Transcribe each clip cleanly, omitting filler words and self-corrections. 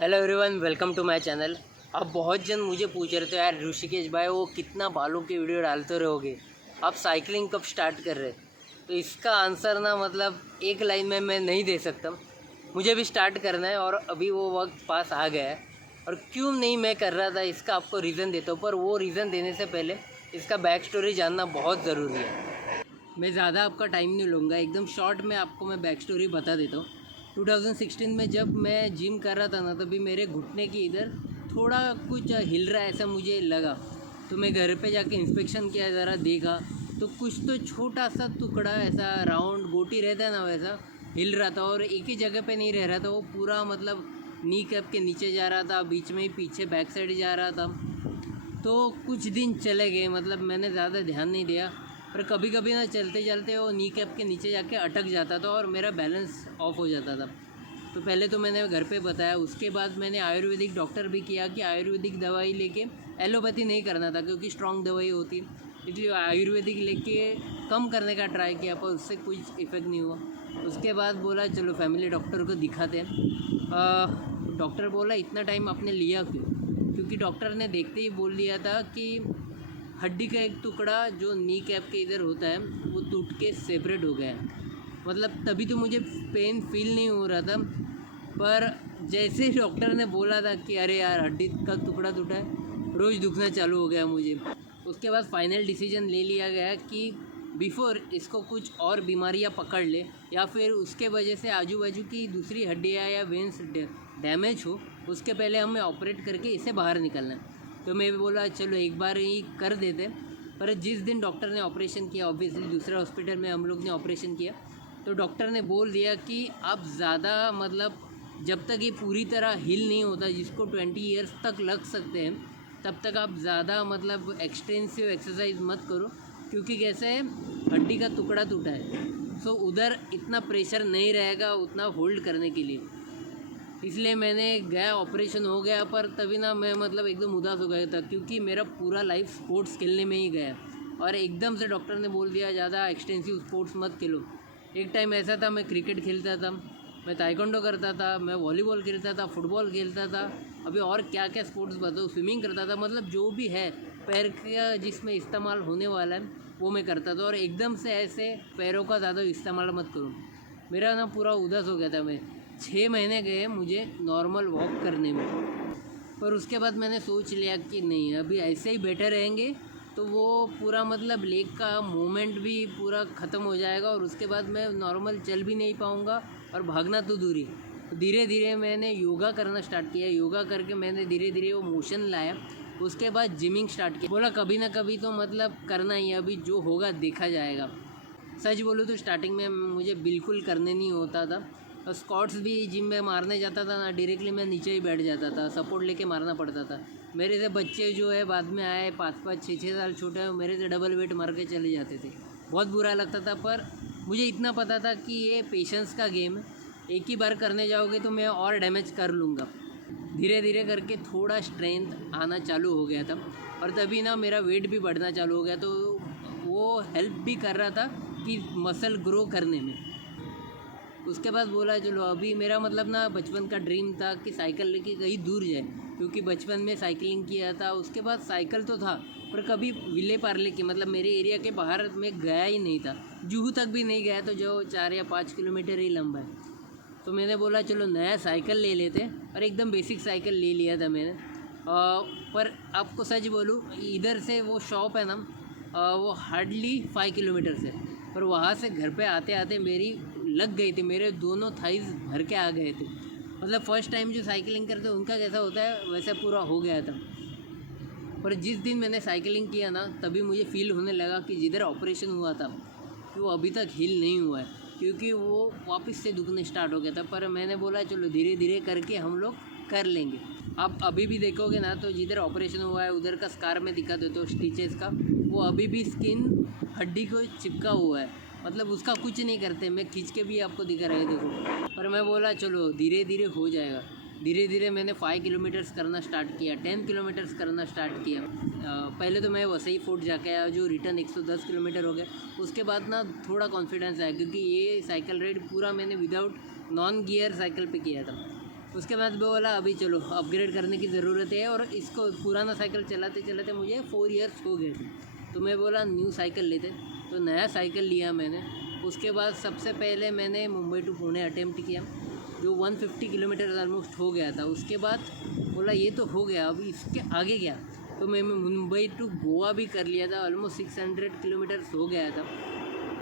Hello everyone, welcome to my channel. अब बहुत जन मुझे पूछ रहे थे, यार ऋषिकेश भाई वो कितना बालों की वीडियो डालते रहोगे, आप साइकिलिंग कब स्टार्ट कर रहे। तो इसका आंसर ना मतलब एक लाइन में मैं नहीं दे सकता। मुझे भी स्टार्ट करना है और अभी वो वक्त पास आ गया है। और क्यों नहीं मैं कर रहा था इसका आपको रीज़न देता हूँ, पर वो रीज़न देने से पहले इसका बैक स्टोरी जानना बहुत ज़रूरी है। मैं ज़्यादा आपका टाइम नहीं लूँगा, एकदम शॉर्ट में आपको मैं बैक स्टोरी बता देता हूँ। 2016 में जब मैं जिम कर रहा था ना, तभी मेरे घुटने की इधर थोड़ा कुछ हिल रहा है ऐसा मुझे लगा। तो मैं घर पे जाके इंस्पेक्शन किया, ज़रा देखा तो कुछ तो छोटा सा टुकड़ा ऐसा राउंड गोटी रहता है ना, वैसा हिल रहा था। और एक ही जगह पे नहीं रह रहा था, वो पूरा मतलब नी कैप के नीचे जा रहा था, बीच में ही पीछे बैक साइड जा रहा था। तो कुछ दिन चले गए, मतलब मैंने ज़्यादा ध्यान नहीं दिया। पर कभी कभी ना चलते चलते वो नी कैप के नीचे जाके अटक जाता था और मेरा बैलेंस ऑफ हो जाता था। तो पहले तो मैंने घर पे बताया, उसके बाद मैंने आयुर्वेदिक डॉक्टर भी किया कि आयुर्वेदिक दवाई लेके, एलोपैथी नहीं करना था क्योंकि स्ट्रॉन्ग दवाई होती है, इसलिए आयुर्वेदिक लेके कम करने का ट्राई किया, पर उससे कुछ इफ़ेक्ट नहीं हुआ। उसके बाद बोला चलो फैमिली डॉक्टर को दिखाते हैं। डॉक्टर बोला इतना टाइम आपने लिया क्यों, क्योंकि डॉक्टर ने देखते ही बोल दिया था कि हड्डी का एक टुकड़ा जो नी कैप के इधर होता है वो टूट के सेपरेट हो गया है। मतलब तभी तो मुझे पेन फील नहीं हो रहा था, पर जैसे ही डॉक्टर ने बोला था कि अरे यार हड्डी का टुकड़ा टूटा है, रोज़ दुखना चालू हो गया मुझे। उसके बाद फाइनल डिसीजन ले लिया गया कि बिफ़ोर इसको कुछ और बीमारियां पकड़ ले या फिर उसके वजह से आजू बाजू की दूसरी हड्डियाँ या वेंस डैमेज हो, उसके पहले हमें ऑपरेट करके इसे बाहर निकलना है। तो मैं बोला चलो एक बार ही कर देते। पर जिस दिन डॉक्टर ने ऑपरेशन किया, ऑब्वियसली दूसरे हॉस्पिटल में हम लोग ने ऑपरेशन किया, तो डॉक्टर ने बोल दिया कि आप ज़्यादा मतलब जब तक ये पूरी तरह हील नहीं होता, जिसको 20 ईयर्स तक लग सकते हैं, तब तक आप ज़्यादा मतलब एक्सटेंसिव एक्सरसाइज मत करो, क्योंकि कैसे है हड्डी का टुकड़ा टूटा है, सो उधर इतना प्रेशर नहीं रहेगा उतना होल्ड करने के लिए। इसलिए मैंने गया, ऑपरेशन हो गया, पर तभी ना मैं मतलब एकदम उदास हो गया था क्योंकि मेरा पूरा लाइफ स्पोर्ट्स खेलने में ही गया। और एकदम से डॉक्टर ने बोल दिया ज़्यादा एक्सटेंसिव स्पोर्ट्स मत खेलो। एक टाइम ऐसा था, मैं क्रिकेट खेलता था, मैं ताइक्वांडो करता था, मैं वॉलीबॉल खेलता था, फुटबॉल खेलता था, अभी और क्या क्या स्पोर्ट्स बताओ, स्विमिंग करता था, मतलब जो भी है पैर का जिसमें इस्तेमाल होने वाला है वो मैं करता था। और एकदम से ऐसे पैरों का ज़्यादा इस्तेमाल मत करो। मेरा ना पूरा उदास हो गया था। मैं 6 महीने गए मुझे नॉर्मल वॉक करने में, पर उसके बाद मैंने सोच लिया कि नहीं, अभी ऐसे ही बेटर रहेंगे तो वो पूरा मतलब लेग का मूवमेंट भी पूरा ख़त्म हो जाएगा और उसके बाद मैं नॉर्मल चल भी नहीं पाऊँगा और भागना तो दूर ही। धीरे धीरे मैंने योगा करना स्टार्ट किया, योगा करके मैंने धीरे धीरे वो मोशन लाया। उसके बाद जिमिंग स्टार्ट किया, बोला कभी ना कभी तो मतलब करना ही है, अभी जो होगा देखा जाएगा। सच बोलूँ तो स्टार्टिंग में मुझे बिल्कुल करने नहीं होता था, और स्क्वाट्स भी जिम में मारने जाता था ना, डायरेक्टली मैं नीचे ही बैठ जाता था, सपोर्ट लेके मारना पड़ता था। मेरे से बच्चे जो है बाद में आए 5-5 6-6 साल छोटे हैं, मेरे से डबल वेट मार के चले जाते थे, बहुत बुरा लगता था। पर मुझे इतना पता था कि ये पेशेंस का गेम है, एक ही बार करने जाओगे तो मैं और डैमेज कर लूँगा। धीरे धीरे करके थोड़ा स्ट्रेंथ आना चालू हो गया था, और तभी ना मेरा वेट भी बढ़ना चालू हो गया, तो वो हेल्प भी कर रहा था कि मसल ग्रो करने में। उसके बाद बोला चलो अभी मेरा मतलब ना बचपन का ड्रीम था कि साइकिल लेके कहीं दूर जाए, क्योंकि बचपन में साइकिलिंग किया था। उसके बाद साइकिल तो था, पर कभी विले पार्ले के मतलब मेरे एरिया के बाहर में गया ही नहीं था, जूहू तक भी नहीं गया, तो जो 4 या 5 किलोमीटर ही लंबा है। तो मैंने बोला चलो नया साइकिल ले लेते, और एकदम बेसिक साइकिल ले लिया था मैंने। पर आपको सच बोलूँ, इधर से वो शॉप है ना, वो हार्डली 5 किलोमीटर से, पर वहाँ से घर पे आते आते मेरी लग गई थी, मेरे दोनों थाइज भर के आ गए थे। मतलब फ़र्स्ट टाइम जो साइकिलिंग करते उनका कैसा होता है वैसा पूरा हो गया था। पर जिस दिन मैंने साइकिलिंग किया ना, तभी मुझे फील होने लगा कि जिधर ऑपरेशन हुआ था कि वो अभी तक हील नहीं हुआ है, क्योंकि वो वापस से दुखने स्टार्ट हो गया था। पर मैंने बोला चलो धीरे धीरे करके हम लोग कर लेंगे। आप अभी भी देखोगे ना, तो जिधर ऑपरेशन हुआ है उधर का स्कार में दिखा देते हो स्टिचेस का, वो अभी भी स्किन हड्डी को चिपका हुआ है, मतलब उसका कुछ नहीं करते। मैं खींच के भी आपको दिखा रहा है, देखो। पर मैं बोला चलो धीरे धीरे हो जाएगा। धीरे धीरे मैंने 5 किलोमीटर्स करना स्टार्ट किया, 10 किलोमीटर्स करना स्टार्ट किया। पहले तो मैं वसई फोर्ट जाके आया, जो रिटर्न 110 किलोमीटर हो गया। उसके बाद ना थोड़ा कॉन्फिडेंस आया, क्योंकि ये साइकिल राइड पूरा मैंने विदाउट नॉन गियर साइकिल पे किया था। उसके बाद वो बोला अभी चलो अपग्रेड करने की ज़रूरत है, और इसको पुराना साइकिल चलाते चलाते मुझे 4 इयर्स हो गए थे, तो मैं बोला न्यू साइकिल लेते, तो नया साइकिल लिया मैंने। उसके बाद सबसे पहले मैंने मुंबई टू पुणे अटेम्प्ट किया, जो 150 किलोमीटर ऑलमोस्ट हो गया था। उसके बाद बोला ये तो हो गया, अभी इसके आगे क्या, तो मैं मुंबई टू गोवा भी कर लिया था, ऑलमोस्ट 600 किलोमीटर्स हो गया था।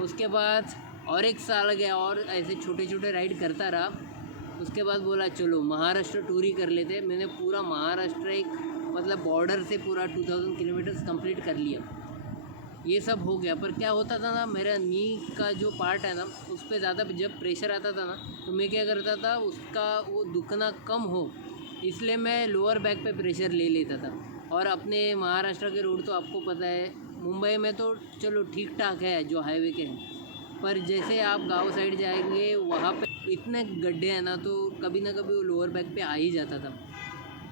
उसके बाद और एक साल गया और ऐसे छोटे छोटे राइड करता रहा। उसके बाद बोला चलो महाराष्ट्र टूर ही कर लेते। मैंने पूरा महाराष्ट्र एक मतलब बॉर्डर से पूरा 2000 किलोमीटर्स कंप्लीट कर लिया। ये सब हो गया, पर क्या होता था ना, मेरा नी का जो पार्ट है ना, उस पर ज़्यादा जब प्रेशर आता था ना, तो मैं क्या करता था, उसका वो दुखना कम हो इसलिए मैं लोअर बैक पे प्रेशर ले लेता था। और अपने महाराष्ट्र के रोड तो आपको पता है, मुंबई में तो चलो ठीक ठाक है जो हाईवे के हैं, पर जैसे आप गांव साइड जाएंगे वहाँ पे इतने गड्ढे हैं ना, तो कभी ना कभी वो लोअर बैक पे आ ही जाता था।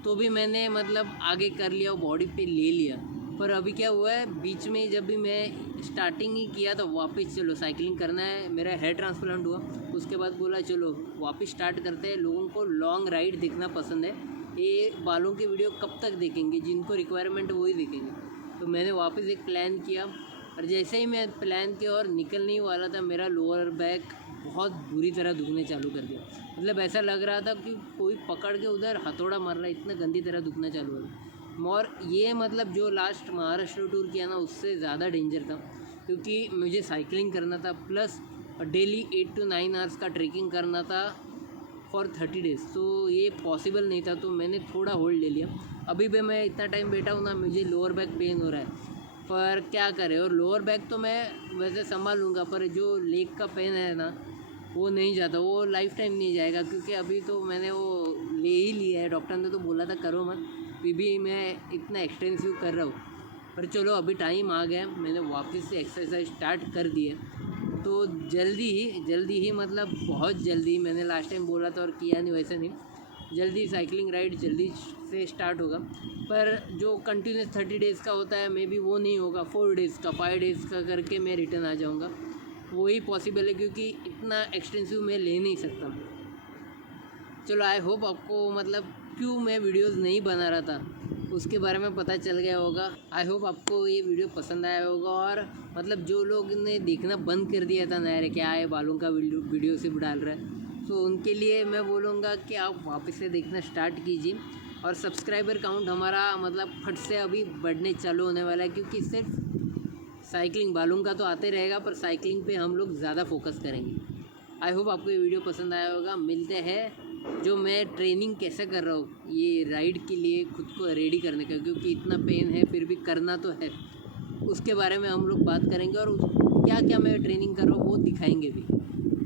तो भी मैंने मतलब आगे कर लिया, वो बॉडी पे ले लिया। पर अभी क्या हुआ है, बीच में जब भी मैं स्टार्टिंग ही किया तो वापस चलो साइकिलिंग करना है, मेरा हेयर ट्रांसप्लांट हुआ। उसके बाद बोला चलो वापस स्टार्ट करते हैं। लोगों को लॉन्ग राइड देखना पसंद है, ये बालों की वीडियो कब तक देखेंगे, जिनको रिक्वायरमेंट वही देखेंगे। तो मैंने वापस एक प्लान किया, और जैसे ही मैं प्लान किया और निकलने ही वाला था, मेरा लोअर बैक बहुत बुरी तरह दुखने चालू कर दिया। मतलब ऐसा लग रहा था कि कोई पकड़ के उधर हथौड़ा मार रहा है, इतना गंदी तरह दुखना चालू हुआ। और ये मतलब जो लास्ट महाराष्ट्र टूर किया ना, उससे ज़्यादा डेंजर था, क्योंकि मुझे साइकिलिंग करना था प्लस डेली 8 to 9 आवर्स का ट्रैकिंग करना था फॉर 30 डेज़। तो ये पॉसिबल नहीं था, तो मैंने थोड़ा होल्ड ले लिया। अभी भी मैं इतना टाइम बैठा हूँ ना, मुझे लोअर बैक पेन हो रहा है, पर क्या करें। और लोअर बैक तो मैं वैसे संभाल लूँगा, पर जो लेग का पेन है ना, वो नहीं जाता, वो लाइफ टाइम नहीं जाएगा। क्योंकि अभी तो मैंने वो ले ही लिया है, डॉक्टर ने तो बोला था करो मत, फिर भी मैं इतना एक्सटेंसिव कर रहा हूँ। पर चलो अभी टाइम आ गया, मैंने वापस से एक्सरसाइज स्टार्ट कर दी है। तो जल्दी ही मतलब बहुत जल्दी, मैंने लास्ट टाइम बोला था और किया नहीं, वैसे नहीं, जल्दी साइकिलिंग राइड जल्दी से स्टार्ट होगा। पर जो कंटिन्यूस 30 डेज़ का होता है, मे बी वो नहीं होगा, 4 डेज़ का 5 डेज़ का करके मैं रिटर्न आ जाऊँगा, वही पॉसिबल है, क्योंकि इतना एक्सटेंसिव मैं ले नहीं सकता। चलो आई होप आपको मतलब क्यों मैं वीडियोस नहीं बना रहा था उसके बारे में पता चल गया होगा। आई होप आपको ये वीडियो पसंद आया होगा। और मतलब जो लोग ने देखना बंद कर दिया था ना, यार क्या है बालों का वीडियो सिर्फ डाल रहा है, तो उनके लिए मैं बोलूँगा कि आप वापस से देखना स्टार्ट कीजिए। और सब्सक्राइबर काउंट हमारा मतलब फट से अभी बढ़ने चालू होने वाला है, क्योंकि सिर्फ साइकिलिंग बालों का तो आते रहेगा, पर साइकिलिंग पे हम लोग ज़्यादा फोकस करेंगे। आई होप आपको ये वीडियो पसंद आया होगा। मिलते हैं जो मैं ट्रेनिंग कैसे कर रहा हूँ ये राइड के लिए खुद को रेडी करने का, क्योंकि इतना पेन है फिर भी करना तो है, उसके बारे में हम लोग बात करेंगे। और क्या क्या मैं ट्रेनिंग कर रहा हूँ वो दिखाएंगे भी।